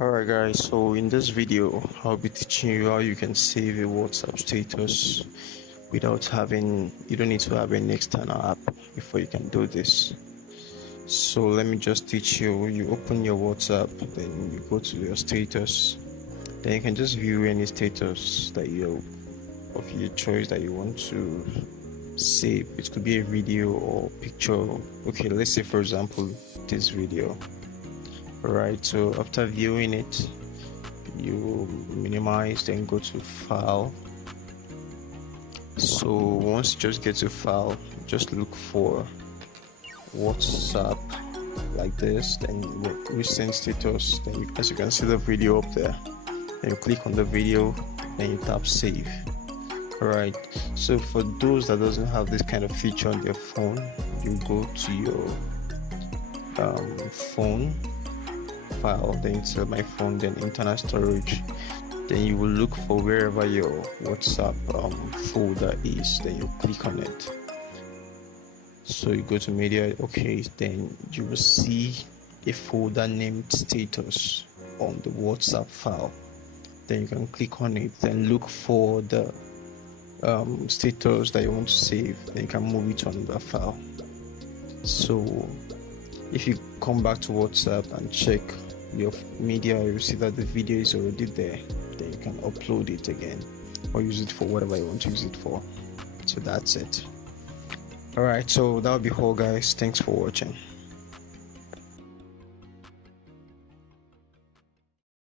Alright guys, so in this video I'll be teaching you how you can save a WhatsApp status without having, you don't need to have an external app before you can do this. So let me just teach you. You open your WhatsApp, then you go to your status, then you can just view any status that you of your choice that you want to save. It could be a video or picture. Okay, let's say for example this video. Alright, so after viewing it, you minimize, then go to file. So once you just get to file, just look for WhatsApp like this, then recent status, then as you can see the video up there, then you click on the video, then you tap save. Alright, so for those that doesn't have this kind of feature on their phone, you go to your phone file, then insert my phone, then internal storage, then you will look for wherever your WhatsApp folder is, then you click on it. So you go to media, okay, then you will see a folder named status on the WhatsApp file, then you can click on it, then look for the status that you want to save, then you can move it to another file. So if you come back to WhatsApp and check your media, you see that the video is already there, then you can upload it again or use it for whatever you want to use it for. So that's it. Alright, so that'll be all guys. Thanks for watching.